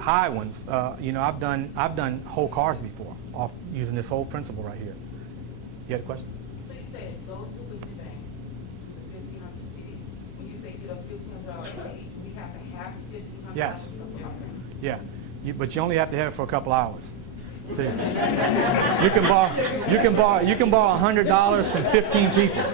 high ones. You know, I've done whole cars before off using this whole principle right here. You had a question? So you said go to Weekly Bank, the 1,500 CD. When you say get a $1,500 CD, we have to have $1,500. Yes. Yeah, but you only have to have it for a couple hours. See, you can borrow $100 from 15 people.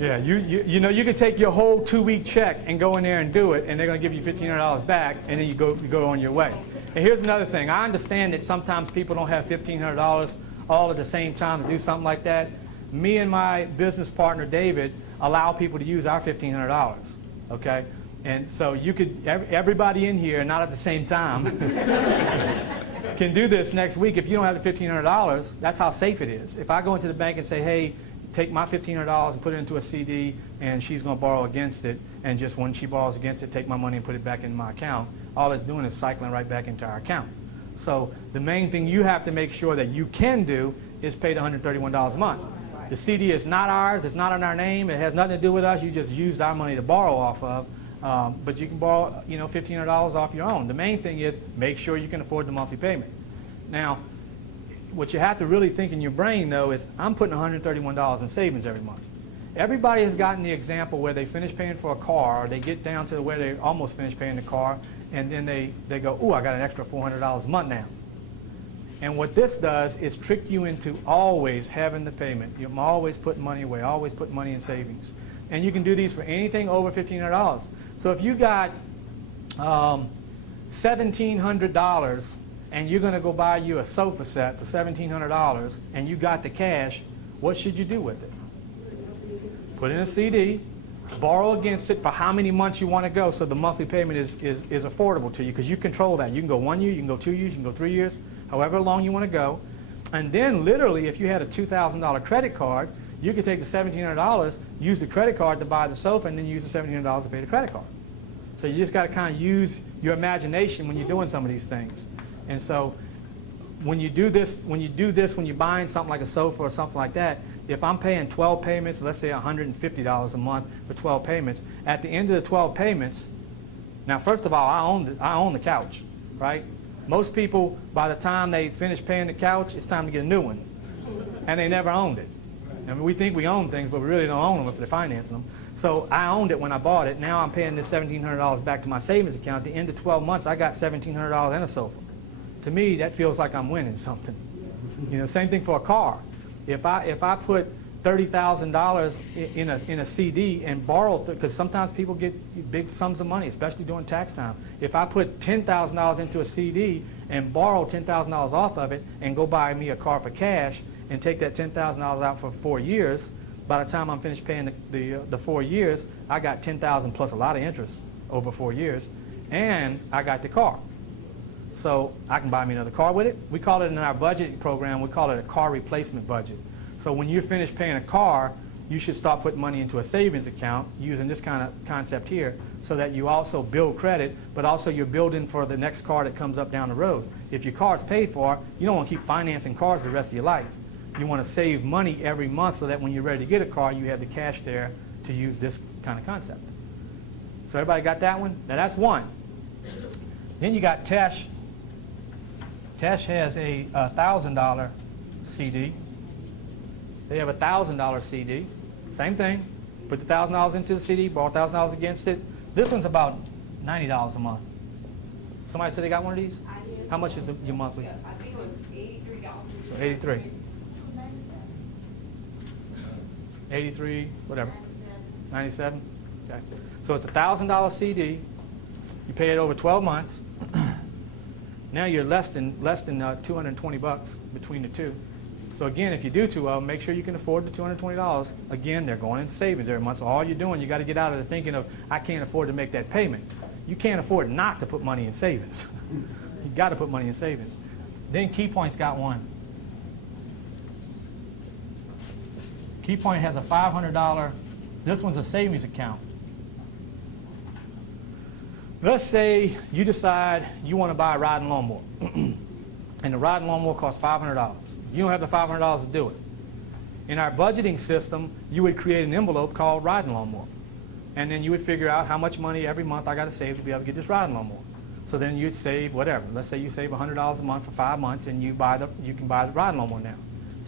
Yeah, you know, you can take your whole 2-week check and go in there and do it, and they're going to give you $1,500 back, and then you go on your way. And here's another thing. I understand that sometimes people don't have $1,500 all at the same time to do something like that. Me and my business partner David allow people to use our $1,500. Okay, and so you could everybody in here, not at the same time, can do this next week. If you don't have the $1,500, that's how safe it is. If I go into the bank and say, hey, take my $1,500 and put it into a CD, and she's going to borrow against it, and just when she borrows against it, take my money and put it back in my account, all it's doing is cycling right back into our account. So the main thing you have to make sure that you can do is pay the $131 a month. The CD is not ours, it's not in our name, it has nothing to do with us, you just used our money to borrow off of, but you can borrow, you know, $1,500 off your own. The main thing is make sure you can afford the monthly payment. Now, what you have to really think in your brain, though, is I'm putting $131 in savings every month. Everybody has gotten the example where they finish paying for a car, or they get down to where they almost finish paying the car, and then they go, ooh, I got an extra $400 a month now. And what this does is trick you into always having the payment. You're always putting money away, always putting money in savings. And you can do these for anything over $1,500. So if you got $1,700 and you're going to go buy you a sofa set for $1,700 and you got the cash, what should you do with it? Put in a CD, borrow against it for how many months you want to go so the monthly payment is affordable to you, because you control that. You can go 1 year, you can go 2 years, you can go 3 years, however long you want to go. And then literally, if you had a $2,000 credit card, you could take the $1,700, use the credit card to buy the sofa, and then use the $1,700 to pay the credit card. So you just got to kind of use your imagination when you're doing some of these things. And so when you do this, when you're buying something like a sofa or something like that, if I'm paying 12 payments, let's say $150 a month for 12 payments, at the end of the 12 payments, now first of all, I own the couch, right? Most people, by the time they finish paying the couch, it's time to get a new one. And they never owned it. I mean, we think we own things, but we really don't own them if they're financing them. So I owned it when I bought it. Now I'm paying this $1,700 back to my savings account. At the end of 12 months, I got $1,700 and a sofa. To me, that feels like I'm winning something. You know, same thing for a car. If I put $30,000 in a CD and borrow, because sometimes people get big sums of money, especially during tax time. If I put $10,000 into a CD and borrow $10,000 off of it and go buy me a car for cash and take that $10,000 out for 4 years, by the time I'm finished paying the 4 years, I got $10,000 plus a lot of interest over 4 years, and I got the car. So I can buy me another car with it. We call it in our budget program, we call it a car replacement budget. So when you're finished paying a car, you should start putting money into a savings account using this kind of concept here, so that you also build credit, but also you're building for the next car that comes up down the road. If your car is paid for, you don't want to keep financing cars the rest of your life. You want to save money every month so that when you're ready to get a car, you have the cash there to use this kind of concept. So everybody got that one? Now that's one. Then you got Tesh. Tesh has a $1,000 CD. They have a $1,000 CD. Same thing. Put the $1,000 into the CD, borrow $1,000 against it. This one's about $90 a month. Somebody said they got one of these? I did. How much is your monthly? Yeah, I think it was $83. So 83. 83, whatever. 97? Okay. So it's a $1,000 CD. You pay it over 12 months. Now you're less than 220 bucks between the two. So again, if you do two of them, make sure you can afford the $220. Again, they're going into savings every month. So all you're doing, you got to get out of the thinking of, I can't afford to make that payment. You can't afford not to put money in savings. You got to put money in savings. Then Key Point's got one. Key Point has a $500. This one's a savings account. Let's say you decide you want to buy a riding lawnmower, and the riding lawnmower costs $500. You don't have the $500 to do it. In our budgeting system, you would create an envelope called riding lawnmower. and then you would figure out how much money every month I got to save to be able to get this riding lawnmower. So then you'd save whatever. Let's say you save $100 a month for 5 months, and you can buy the riding lawnmower now.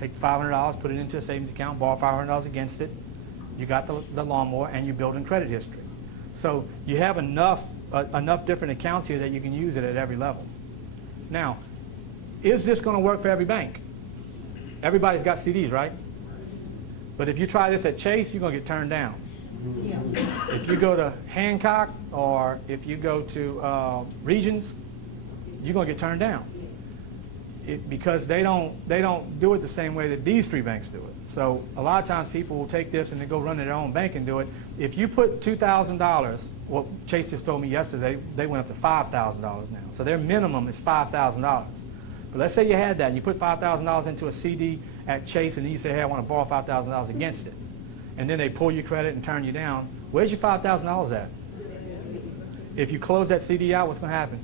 Take the $500, put it into a savings account, borrow $500 against it. You got the lawnmower, and you're building credit history. So you have enough different accounts here that you can use it at every level. Now, is this going to work for every bank? Everybody's got CDs, right? But if you try this at Chase, you're going to get turned down. Yeah. If you go to Hancock or if you go to Regions, you're going to get turned down. Because they don't do it the same way that these three banks do it. So a lot of times people will take this and they go run to their own bank and do it. If you put $2,000, well, Chase just told me yesterday they went up to $5,000 now. So their minimum is $5,000. But let's say you had that and you put $5,000 into a CD at Chase and then you say, hey, I want to borrow $5,000 against it. And then they pull your credit and turn you down. Where's your $5,000 at? If you close that CD out, what's going to happen?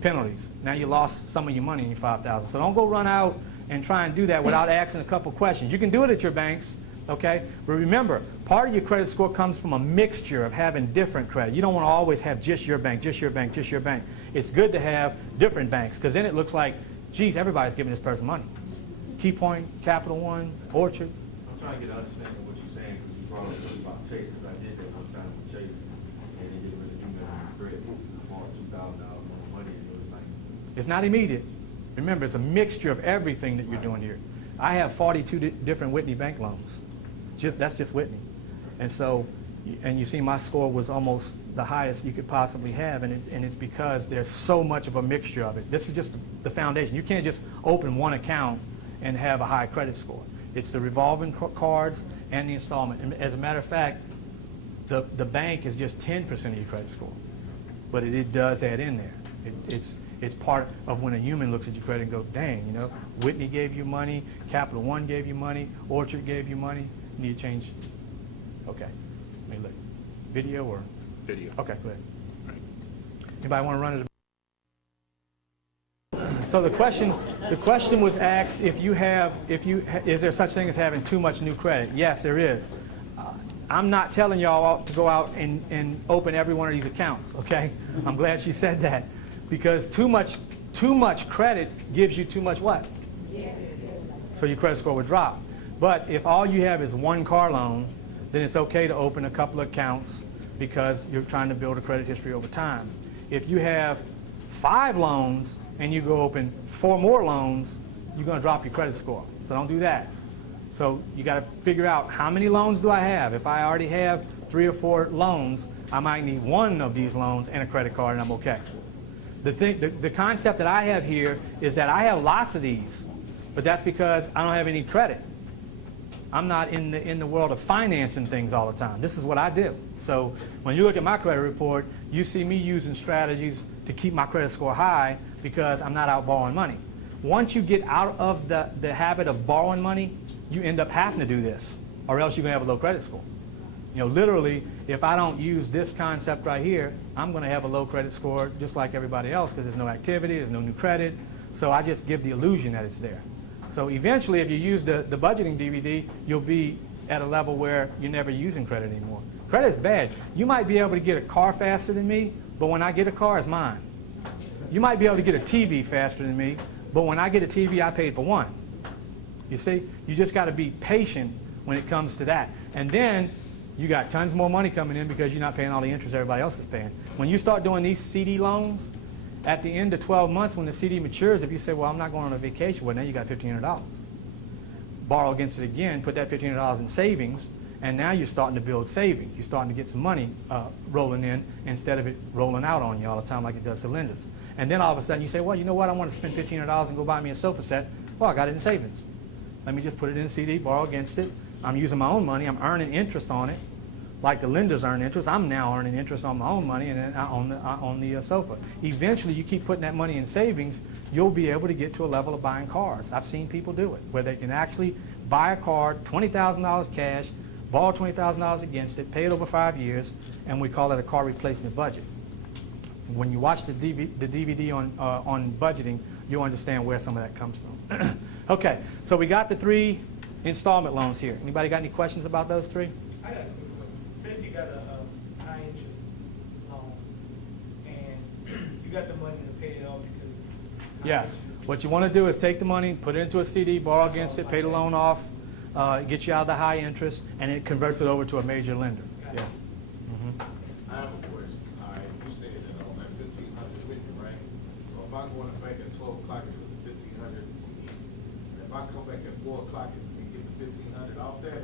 Penalties. Now you lost some of your money in your $5,000. So don't go run out and try and do that without asking a couple questions. You can do it at your banks, okay? But remember, part of your credit score comes from a mixture of having different credit. You don't want to always have just your bank, just your bank, just your bank. It's good to have different banks because then it looks like, geez, everybody's giving this person money. Key Point, Capital One, Orchard. I'm trying to get an understanding of what you're saying because you brought up something about Chase because I did that one time with Chase and they didn't really do nothing with credit. I borrowed $2,000 more money and it was like. It's not immediate. Remember, it's a mixture of everything that you're doing here. I have 42 different Whitney Bank loans. That's just Whitney. And so, and you see my score was almost the highest you could possibly have, and it's because there's so much of a mixture of it. This is just the foundation. You can't just open one account and have a high credit score. It's the revolving cards and the installment. And as a matter of fact, the bank is just 10% of your credit score, but it does add in there. It's part of when a human looks at your credit and goes, dang, you know, Whitney gave you money, Capital One gave you money, Orchard gave you money. You need to change. Okay. Let me look. Video or? Video. Okay, go ahead. Anybody want to run it? So the question was asked is there such thing as having too much new credit? Yes, there is. I'm not telling y'all to go out and open every one of these accounts, okay? I'm glad she said that. Because too much credit gives you too much what? So your credit score would drop. But if all you have is one car loan, then it's okay to open a couple of accounts because you're trying to build a credit history over time. If you have 5 loans and you go open 4 more loans, you're going to drop your credit score. So don't do that. So you got to figure out how many loans do I have. If I already have 3 or 4 loans, I might need 1 of these loans and a credit card, and I'm okay. The concept that I have here is that I have lots of these, but that's because I don't have any credit. I'm not in the world of financing things all the time. This is what I do. So when you look at my credit report, you see me using strategies to keep my credit score high because I'm not out borrowing money. Once you get out of the habit of borrowing money, you end up having to do this, or else you're going to have a low credit score. You know, literally, if I don't use this concept right here, I'm going to have a low credit score just like everybody else because there's no activity, there's no new credit. So I just give the illusion that it's there. So eventually, if you use the budgeting DVD, you'll be at a level where you're never using credit anymore. Credit's bad. You might be able to get a car faster than me, but when I get a car, it's mine. You might be able to get a TV faster than me, but when I get a TV, I paid for one. You see, you just got to be patient when it comes to that. And then you got tons more money coming in because you're not paying all the interest everybody else is paying. When you start doing these CD loans, at the end of 12 months when the CD matures, if you say, well, I'm not going on a vacation, well, now you got $1,500. Borrow against it again, put that $1,500 in savings, and now you're starting to build savings. You're starting to get some money rolling in instead of it rolling out on you all the time like it does to lenders. And then all of a sudden you say, well, you know what, I want to spend $1,500 and go buy me a sofa set. Well, I got it in savings. Let me just put it in a CD, borrow against it. I'm using my own money. I'm earning interest on it. Like the lenders earn interest, I'm now earning interest on my own money and then on the sofa. Eventually, you keep putting that money in savings, you'll be able to get to a level of buying cars. I've seen people do it, where they can actually buy a car, $20,000 cash, borrow $20,000 against it, pay it over 5 years, and we call it a car replacement budget. When you watch the DVD on budgeting, you'll understand where some of that comes from. Okay, so we got the 3 installment loans here. Anybody got any questions about those 3? I got a quick question. Say if you got Yes. What you want to do is take the money, put it into a CD, borrow against it, pay the loan off, get you out of the high interest, and it converts it over to a major lender. Yeah. I have a question. All right, you said that on that 1,500 with you, right? So if I go in the bank at 12 o'clock and do the 1,500 CD, and if I come back at 4 o'clock and get the 1,500 off that,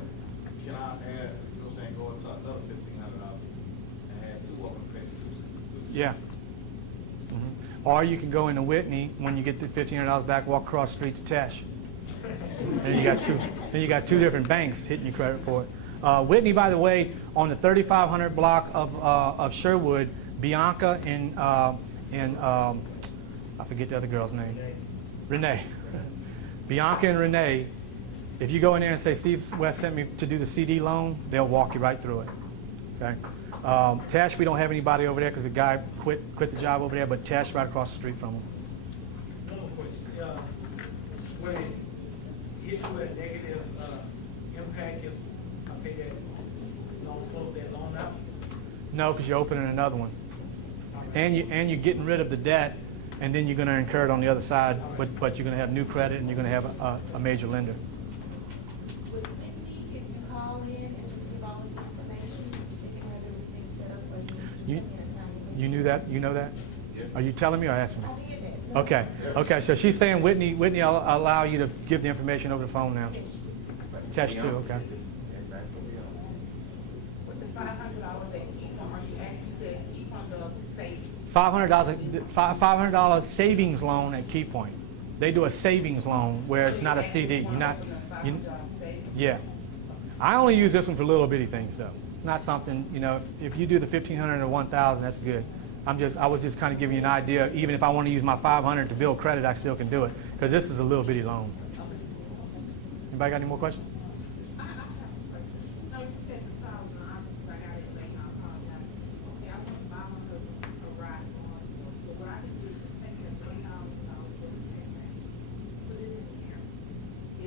can I add, you know what I'm saying, go into another 1,500 also and add two of them, pay two? Yeah. Or you can go into Whitney when you get the $1,500 back, walk across the street to Tesh. And you got two. Then you got two different banks hitting your credit report. Whitney, by the way, on the 3500 block of Sherwood, Bianca and I forget the other girl's name. Renee. Bianca and Renee. If you go in there and say Steve West sent me to do the CD loan, they'll walk you right through it. Okay. Tash, we don't have anybody over there because the guy quit the job over there, but Tash right across the street from him. No question. When it hits you a negative impact, if I pay that loan, close that loan out? No, because you're opening another one. And you're getting rid of the debt, and then you're going to incur it on the other side, but you're going to have new credit, and you're going to have a major lender. With Whitney, can you call in and just give all of the information, they can have everything set up for you? You- You knew that? You know that? Are you telling me or asking me? I did that. No. Okay. Okay. So she's saying Whitney will allow you to give the information over the phone now. Tesh too. Okay. With the $500 at Keep-On, are you actually said Keep-On does savings? $500 savings loan at Key Point. They do a savings loan where it's not a CD. You're not. You, $500 savings? yeah. I only use this one for little bitty things though. It's not something, you know, if you do the 1,500 or 1,000, that's good. I was just kind of giving you an idea. Even if I want to use my 500 to build credit, I still can do it because this is a little bitty loan. Anybody got any more questions? I have a question. No, you said the 1,000, I got it late, I apologize. Okay, I want to buy my husband a ride on, so what I can do is just take that $3,000 for the tank, put it in there.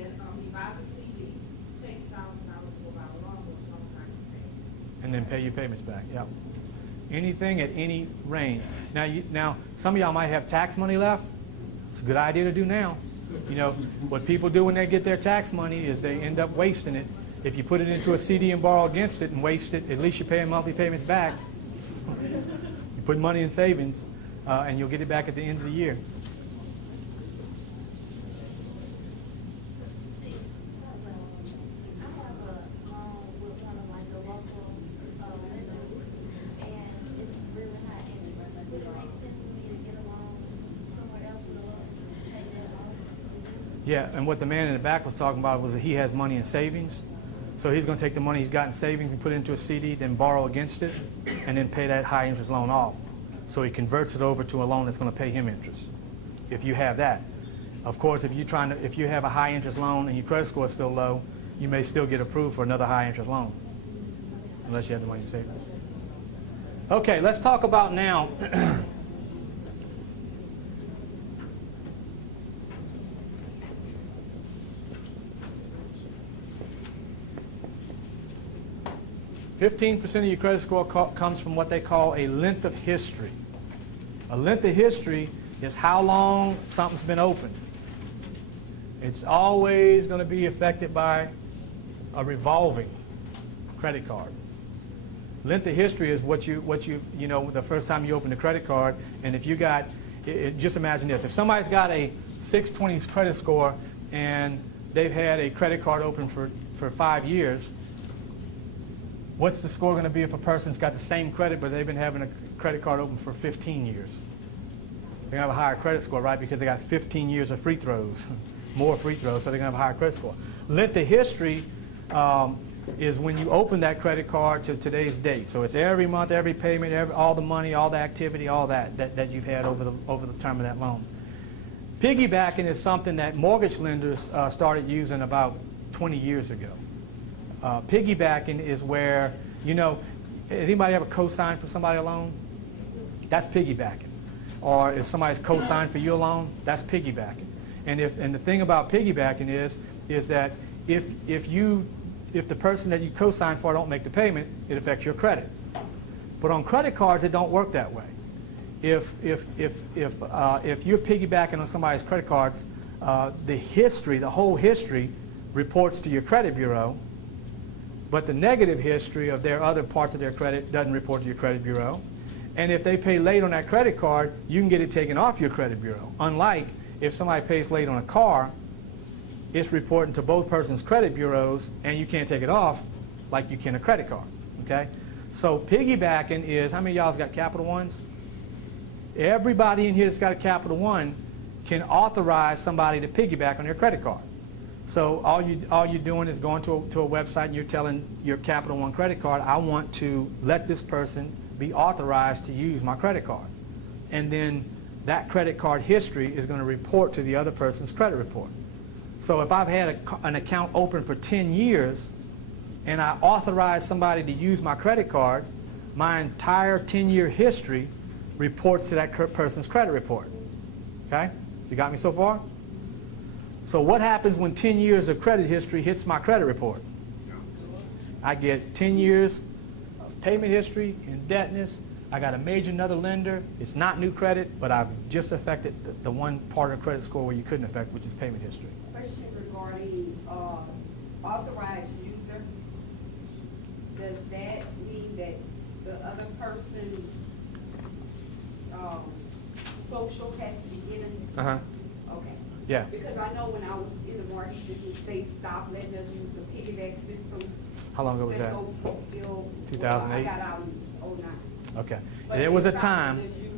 Then, he buys the CD, take $1,000 for about a lawnmower, so I'm trying to pay. And then pay your payments back. Yep. Anything at any range. Now, some of y'all might have tax money left. It's a good idea to do now. You know, what people do when they get their tax money is they end up wasting it. If you put it into a CD and borrow against it and waste it, at least you're paying monthly payments back. You put money in savings, and you'll get it back at the end of the year. I have a loan with one of like the local lenders, and it's really high interest. Would it make sense for me to get a loan somewhere else with a loan, pay that loan? Yeah, and what the man in the back was talking about was that he has money in savings. So he's going to take the money he's got in savings and put it into a CD, then borrow against it, and then pay that high interest loan off. So he converts it over to a loan that's going to pay him interest, if you have that. Of course, if you have a high interest loan and your credit score is still low, you may still get approved for another high interest loan, unless you have the money in savings. Okay, let's talk about now. $15% of your credit score comes from what they call a length of history. A length of history is how long something's been open. It's always going to be affected by a revolving credit card. Length of history is what you know, the first time you open a credit card, and if you got, just imagine this, if somebody's got a 620 credit score and they've had a credit card open for 5 years, what's the score going to be if a person's got the same credit but they've been having a credit card open for 15 years? They're going to have a higher credit score, right, because they got 15 years of free throws, more free throws, so they're going to have a higher credit score. Length of history is when you open that credit card to today's date. So it's every month, every payment, all the money, all the activity, all that you've had over the term of that loan. Piggybacking is something that mortgage lenders started using about 20 years ago. Piggybacking is where, you know, anybody ever co-signed for somebody a loan? That's piggybacking. Or if somebody's co-signed for your loan, that's piggybacking. And the thing about piggybacking is that if the person that you co-signed for don't make the payment, it affects your credit. But on credit cards, it don't work that way. if you're piggybacking on somebody's credit cards, the whole history reports to your credit bureau, but the negative history of their other parts of their credit doesn't report to your credit bureau. And if they pay late on that credit card, you can get it taken off your credit bureau. Unlike if somebody pays late on a car, it's reporting to both persons' credit bureaus, and you can't take it off like you can a credit card. Okay? So piggybacking is, how many of y'all's got Capital Ones? Everybody in here that's got a Capital One can authorize somebody to piggyback on your credit card. So all you're doing is going to a website and you're telling your Capital One credit card, I want to let this person be authorized to use my credit card. And then that credit card history is going to report to the other person's credit report. So if I've had an account open for 10 years and I authorize somebody to use my credit card, my entire 10-year history reports to that person's credit report. Okay? You got me so far? So what happens when 10 years of credit history hits my credit report? I get 10 years of payment history, indebtedness. I got a major another lender. It's not new credit, but I've just affected the one part of credit score where you couldn't affect, which is payment history. Question regarding authorized user. Does that mean that the other person's social has to be given? Uh-huh. Okay. Yeah. Because I know when I was in the mortgage business, they stopped letting us use the piggyback system. How long ago was that? 2008? I got out in '09. Okay. But There they was a stopped time. letting us use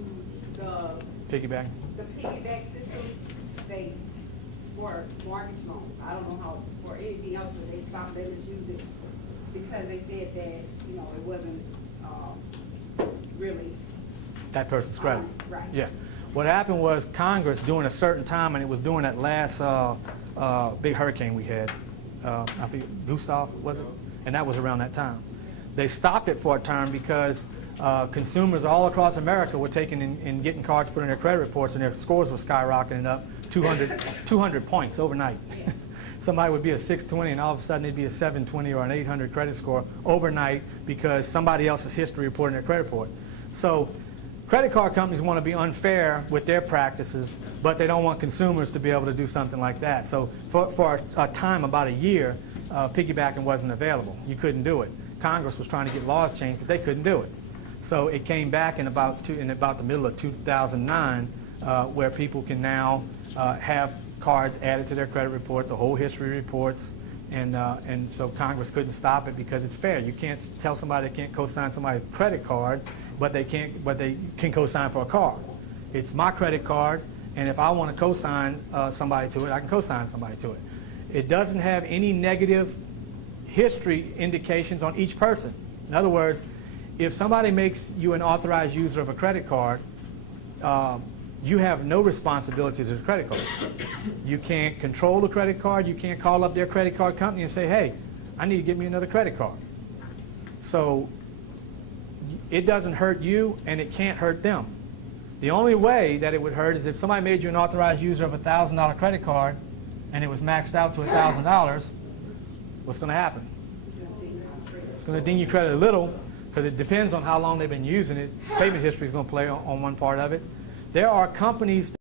Piggyback. the piggyback system, for mortgage loans. I don't know how, for anything else, but they stopped letting us use it because they said that, it wasn't really. That person's credit. honest, right. Yeah. What happened was Congress, during a certain time, and it was during that last big hurricane we had, I think Gustav, was it? And that was around that time. They stopped it for a term because consumers all across America were taking and getting cards put in their credit reports, and their scores were skyrocketing up 200 points overnight. Somebody would be a 620, and all of a sudden they'd be a 720 or an 800 credit score overnight because somebody else's history reported in their credit report. So credit card companies want to be unfair with their practices, but they don't want consumers to be able to do something like that. So for a time, about a year, piggybacking wasn't available. You couldn't do it. Congress was trying to get laws changed, but they couldn't do it. So it came back in about the middle of 2009, where people can now have cards added to their credit report, the whole history reports, and so Congress couldn't stop it because it's fair. You can't tell somebody they can't co-sign somebody's credit card, but they can co-sign for a car. It's my credit card, and if I want to co-sign somebody to it, I can co-sign somebody to it. It doesn't have any negative history indications on each person. In other words, if somebody makes you an authorized user of a credit card, you have no responsibility to the credit card. You can't control the credit card. You can't call up their credit card company and say, hey, I need to get me another credit card. So it doesn't hurt you, and it can't hurt them. The only way that it would hurt is if somebody made you an authorized user of a $1,000 credit card and it was maxed out to $1,000, what's going to happen? It's going to ding your credit a little because it depends on how long they've been using it. Payment history is going to play on one part of it. There are companies